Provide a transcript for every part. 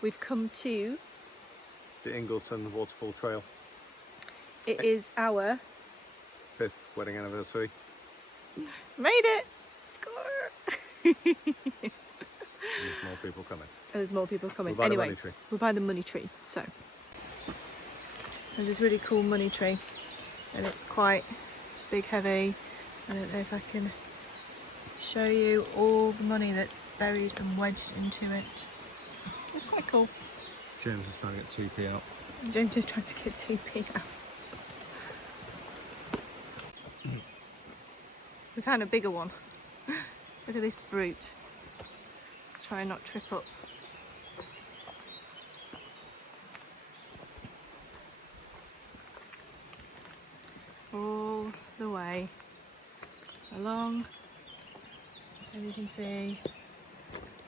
We've come to... the Ingleton Waterfall Trail. It is our... 5th wedding anniversary. Made it! Score! There's more people coming. There's more people coming. We're by Anyway, the money tree. we're by the money tree. So there's this really cool money tree, and it's quite big, heavy. I don't know if I can show you all the money that's buried and wedged into it. It's quite cool. James is trying to get 2p out. James is trying to get 2p out. We found a bigger one. Look at this brute. Try and not trip up. All the way along, and you can see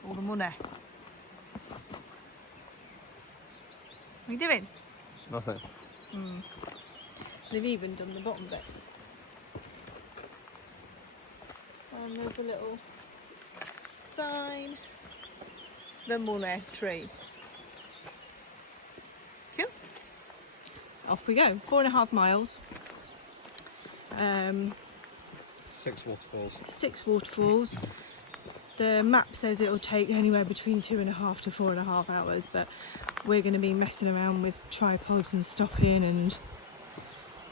all the money. What are you doing? Nothing. They've even done the bottom bit. And there's a little sign. The money tree. Cool. Off we go. 4.5 miles. 6 waterfalls. 6 waterfalls. The map says it'll take anywhere between 2.5 to 4.5 hours, but we're going to be messing around with tripods and stopping, and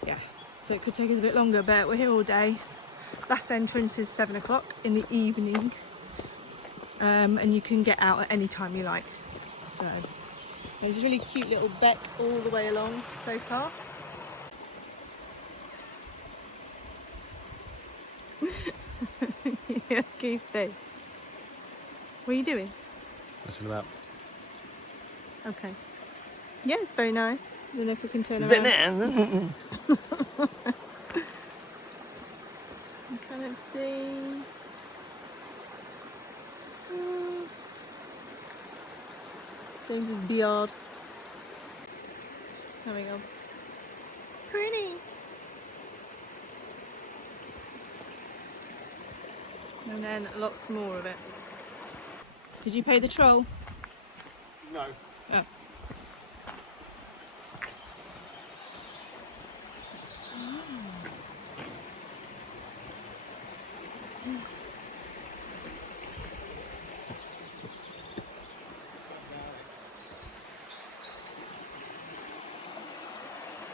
yeah, so it could take us a bit longer, but we're here all day. Last entrance is 7 o'clock in the evening, and you can get out at any time you like. So there's a really cute little beck all the way along so far. Yeah, goofy. What are you doing? Messing about. Okay. Yeah, it's very nice. I don't know if we can turn around. You kind of see. James's beard. There we go. Pretty. And then lots more of it. Did you pay the troll? No. Oh.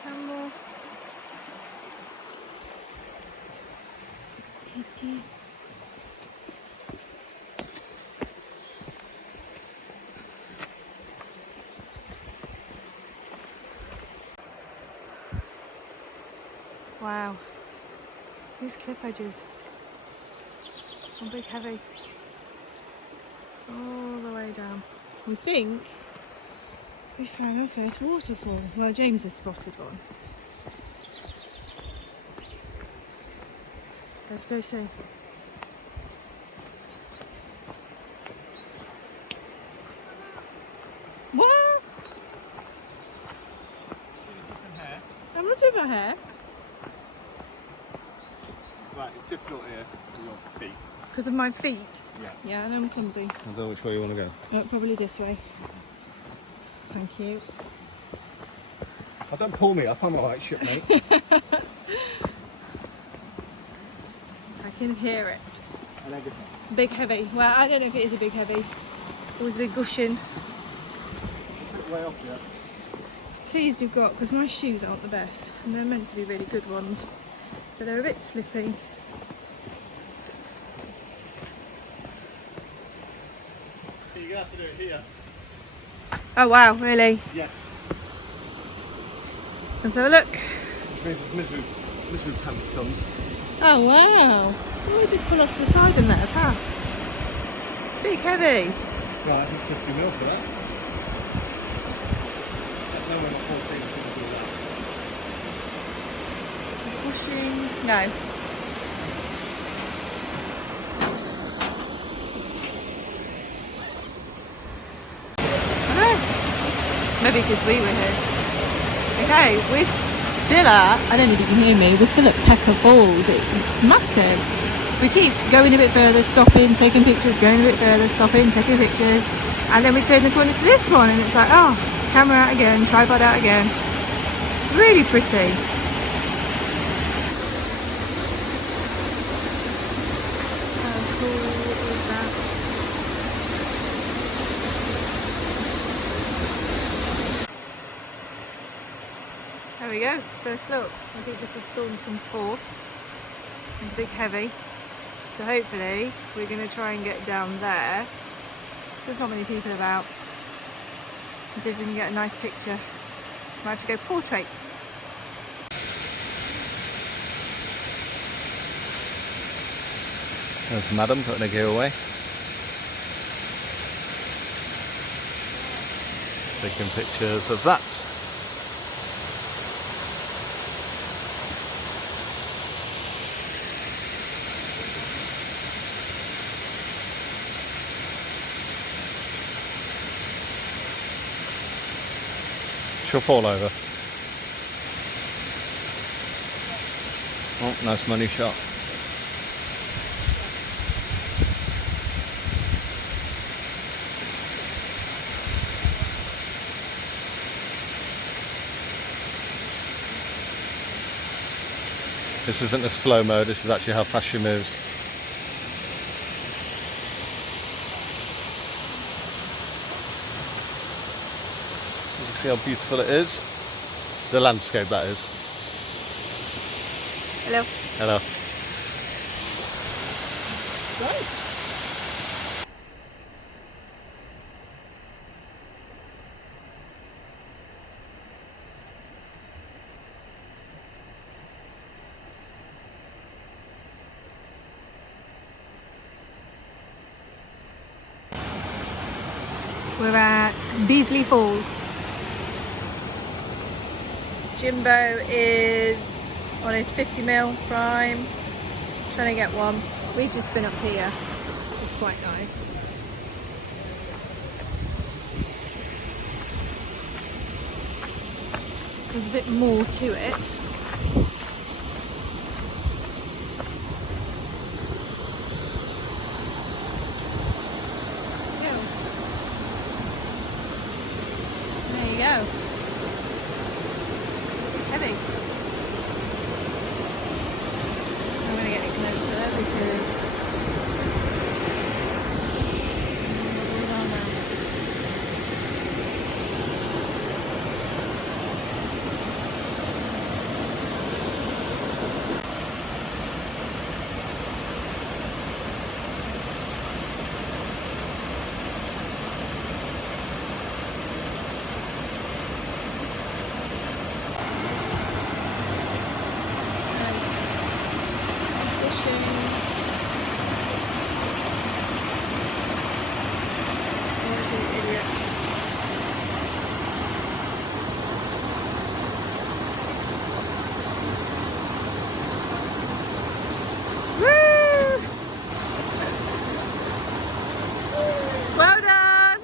One more. Wow, these cliff edges are big, heavy, all the way down. We think we found our first waterfall. Well, James has spotted one. Let's go see. What? I'm not doing my hair. Right, it's difficult here for your feet. Because of my feet? Yeah. Yeah, I know I'm clumsy. I don't know which way you want to go. Probably this way. Thank you. Oh, don't pull me up, I'm alright, shipmate. I can hear it. I know. Big heavy. Well, I don't know if it is a big heavy. It was a big gushing. Way off here. Pleased you've got, because my shoes aren't the best, and they're meant to be really good ones, but they're a bit slippy. You're going to have to do it here. Oh wow, really? Yes. Let's have a look. Misery pants comes. Oh wow. Let me just pull off to the side and let her pass. Big heavy. Right, I think 50 mil for that. No one at 14 can do that. Pushing. No. Maybe because we were here. Okay, we're still at, I don't know if you can hear me, we're still at Pepper Falls. It's massive. We keep going a bit further, stopping, taking pictures, going a bit further, stopping, taking pictures. And then we turn the corner to this one and it's like, oh, camera out again, tripod out again. Really pretty. How cool is that? There we go, first look. I think this is Thornton Force. It's a big heavy. So hopefully we're going to try and get down there. There's not many people about. And see if we can get a nice picture. Might have to go portrait. There's Madam putting a gear away. Taking pictures of that. She'll fall over. Oh, nice money shot. This isn't a slow-mo, this is actually how fast she moves. You can see how beautiful it is. The landscape, that is. Hello. Hello. Right. We're at Beasley Falls. Jimbo is on his 50mm prime, trying to get one. We've just been up here, which is quite nice. So there's a bit more to it. There you go. Heavy. I'm going to get it closer because well done!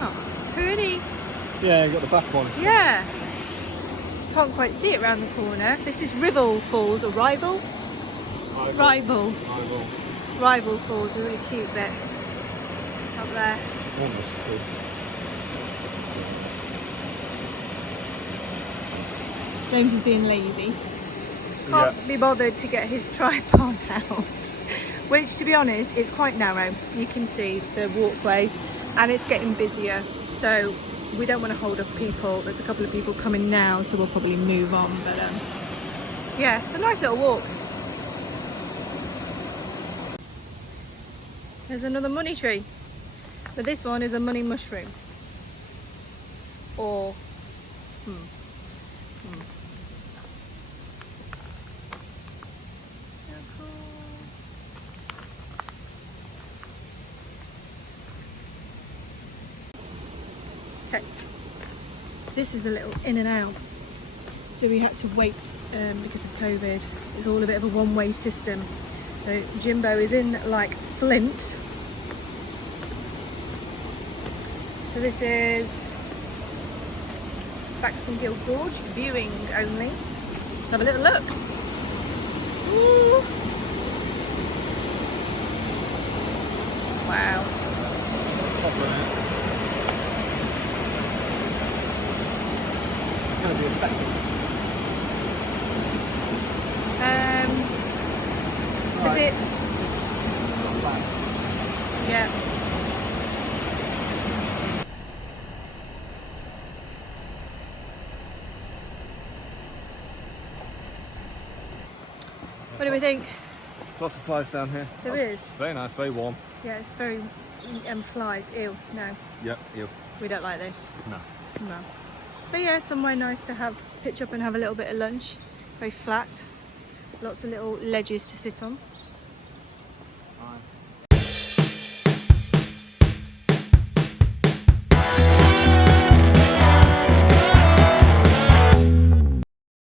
Oh, pretty. Yeah, you got the back one. Yeah. Can't quite see it round the corner. This is Rival Falls, or Rival? Rival. Rival Falls, a really cute bit up there. Almost two. James is being lazy. Can't be bothered to get his tripod out. Which, to be honest, it's quite narrow. You can see the walkway and it's getting busier. So we don't want to hold up people. There's a couple of people coming now, so we'll probably move on. But yeah, it's a nice little walk. There's another money tree, but this one is a money mushroom. Or So cool. Okay, this is a little in and out, so we had to wait because of COVID. It's all a bit of a one-way system, So Jimbo is in like flint. So this is Baxton Hill Gorge, viewing only. Let's have a little look. Ooh. Wow. It's going to be effective. Is it? Yeah. What do we think? Lots of flies down here. There is. Very nice, very warm. Yeah, it's very flies. Ew, no. Yep, you. We don't like this. No. No. But yeah, somewhere nice to pitch up and have a little bit of lunch. Very flat. Lots of little ledges to sit on.